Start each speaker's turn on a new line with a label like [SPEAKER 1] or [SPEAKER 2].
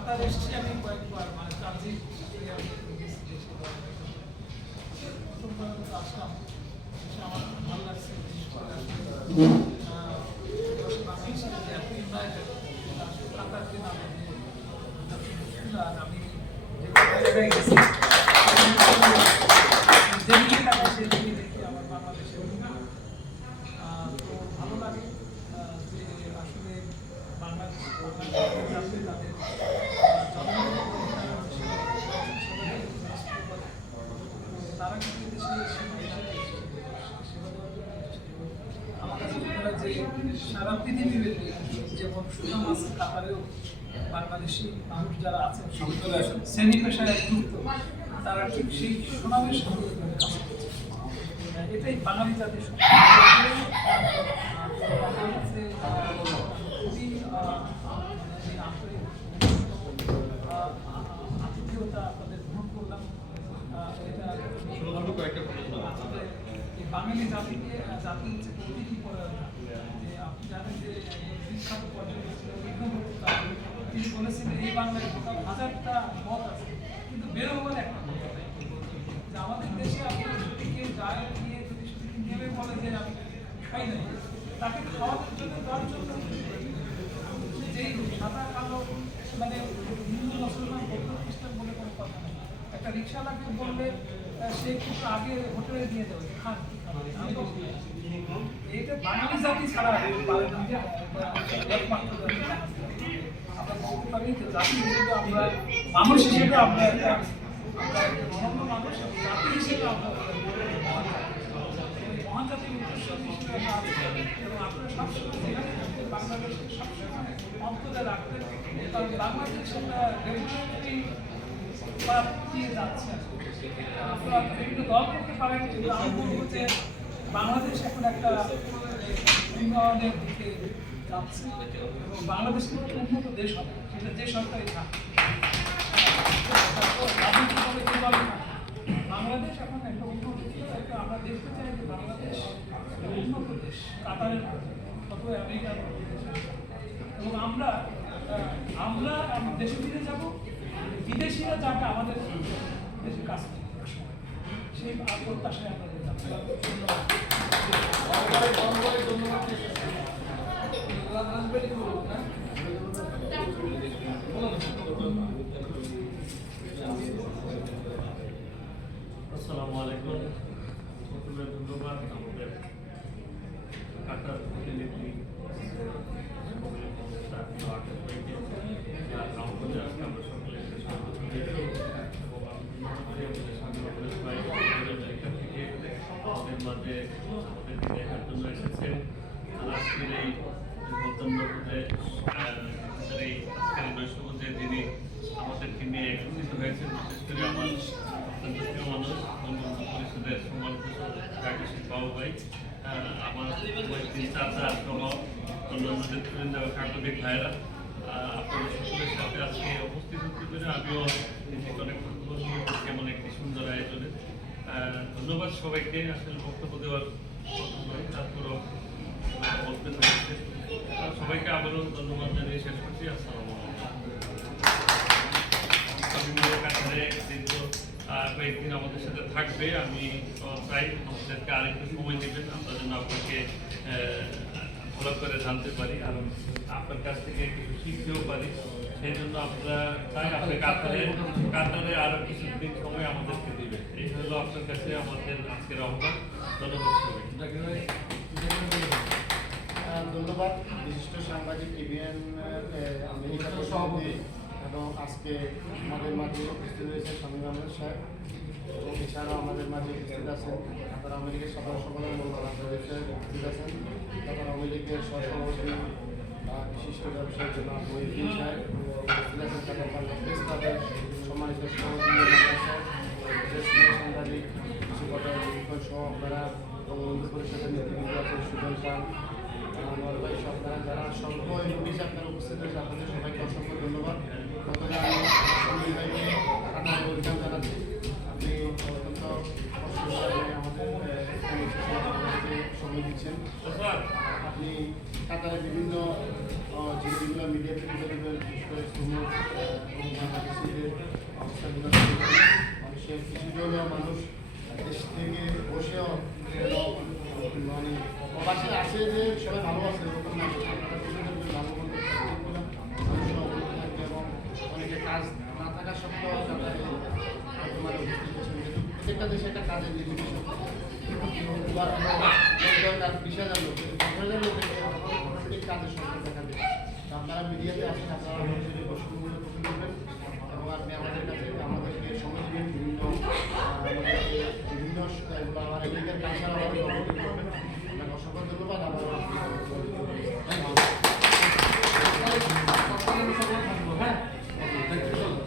[SPEAKER 1] কাতার এসছি আমি কয়েকবার মানে ট্রানজিট আমি গেছি দেশে বা প্রথমবার আমি তো আসলাম এসে আমার খুব ভালো লাগছে বিশেষ করে আসলে, আহ, বাংলাদেশ যে এত ইউনাইটেড আসলে কাতার যে নামে যে মুশকিল আর আমি যে কটা জায়গায় গেছি যেদিকে তাকাই সেদিকে দেখি আমার বাংলাদেশের আহ, তো ভালো লাগে আহ, যে আসলে বাংলাদেশ বাংলাদেশের যাত্রী তাদের আহ, জনগণের অধিকার হিসেবে সেবাদায়ী রাষ্ট্র করে। তো তারা কিন্তু দেশে সেবা হিসেবে সেবা দেওয়ার জন্য এসেছে। আমার কাছে মনে হয় যে সারা পৃথিবীব্যাপী যেমন সুনাম আছে কাতারেও বাংলাদেশি মানুষ যারা আছেন শ্রেণি পেশায় যুক্ত তারা ঠিক সেই সুনামের সাথে এটাই বাঙালি জাতির বাঙালি জাতিকে আহ, জাতি হচ্ছে প্রতীকী যে আপনি জানেন যে বিখ্যাত তিনি বলেছিলেন এই বাংলায় টোটাল হাজারটা মত আছে কিন্তু বের হবার একটা নাই। যে আমাদের দেশে আপনি যদি যায় গিয়ে যদি শুধু নেমে বলে যে আমি খাই নাই তাকে খাওয়ানোর জন্য জন্য যেই সাদা কালো মানে হিন্দু মুসলমান বৌদ্ধ খ্রিস্টান বলে কোনো কথা নেই। একটা রিক্সাওয়ালাকে বললে সে একটু আগে হোটেলে দিয়ে দেবে খান। মানুষ হিসেবে আমরা আমরা আমরা উদ্দেশ্য আমরা এবং সবসময় সবসময় কারণ বিভিন্ন দল করতে পারেন বাংলাদেশ এখন একটা উন্নয়নের দিকে যাচ্ছে এবং বাংলাদেশ কিন্তু উন্নত দেশ হবে সেটা যে সরকারি থাক। বাংলাদেশ এখন একটা উন্নত। আমরা দেখতে চাই যে বাংলাদেশ একটা উন্নত দেশ, কাতারের অথবা আমেরিকার এবং আমরা আমরা আম- দেশে ফিরে যাব, বিদেশিরা যাতে আমাদের দেশে কাজ সেই প্রত্যাশায় আমরা
[SPEAKER 2] আসসালামু আলাইকুম। প্রথমে ধন্যবাদ। আমাদের কাটার প্রতিনিধি আজকে আমরা সকলে এসে স্বাগত জানাই। এবং আমি মনে করি আমাদের স্বাধীনতা ভাই এখান থেকে আমাদের মাঝে আমাদেরকে এসেছেন আজকের এই এই আজকের এই যিনি আমাদেরকে নিয়ে একত্রিত হয়েছেন, বিশেষ করে আমার অত্যন্ত প্রিয় মানুষ বঙ্গবন্ধু পরিষদের সম্মানিত ডাক্তার বাবু ভাই আমার চাচা সহ অন্যান্য নেতৃবৃন্দ সাংবাদিক ভাইয়েরা। আপনাদের সাথে আজকে উপস্থিত হতে পেরে আমিও নিজেকে অনেক কেমন একটি সুন্দর আয়োজনে ধন্যবাদ সবাইকে আসলে বক্তব্য দেওয়ার তারপরও সবাইকে আবারও ধন্যবাদ জানিয়ে শেষ করছি। আসসালামু কয়েকদিন আমাদের সাথে থাকবে। আমি প্রায় আমাদেরকে আরেকটু সময় দেবেন। আমরা যেন আপনাকে ভালো করে জানতে পারি আর আপনার কাছ থেকে কিছু শিখতেও পারি। সেই জন্য আপনারা চাই আপনি কাতারে কাতারে আরও কিছু দিন সময় আমাদেরকে দিবেন। এই হলো আপনার কাছে আমাদের আজকের আহ্বান ধন্যবাদ সবাই
[SPEAKER 3] ধন্যবাদ। বিশিষ্ট সাংবাদিক টিভিএন আমেরিকার সভাপতি। এবং আজকে আমাদের মাঝে উপস্থিত রয়েছে শামীম আহমেদ সাহেব এবং এছাড়াও আমাদের মাঝে উপস্থিত আছেন তারা আওয়ামী লীগের সাধারণ সম্পাদক মোল্লা সাহেব উপস্থিত আছেন। তারপর আওয়ামী লীগের সহসভাপতি বিশিষ্ট ব্যবসায়ী জনাব মহিউদ্দিন সাহেব আছেন। তাদের বাংলা প্রেস ক্লাবের সম্মানিত সভাপতি সাংবাদিক সহ আপনারা বঙ্গবন্ধু পরিষদের নেতৃবৃন্দ আছেন সুজন খান আমার ভাই সরকার যারা স্বল্প নোটিশ আপনারা উপস্থিত হয়েছে আপনাদের সবাইকে অসংখ্য ধন্যবাদ। দিচ্ছেন আপনি কাতারে বিভিন্ন যে বিভিন্ন মিডিয়া প্রতিযোগিতার বিশেষ করে সুমুখ অবস্থা বোঝাতে পারি না। মানুষের কিছু জনের মানুষ দেশ থেকে বসেও মানে প্রবাসে আছে যে সবাই ভালো আছে, এরকম এবং অনেকে কাজ না থাকা সত্ত্বেও প্রত্যেকটা দেশে একটা কাজের লিমিটেশন বিশ হাজার লোক দশ হাজার লোকের অটোমেটিক কাজের সংখ্যা দেখা দেবে আপনারা মিডিয়াতে আসেন আপনারা আমাদের আমাদের কাছে আমাদেরকে সময় বিভিন্ন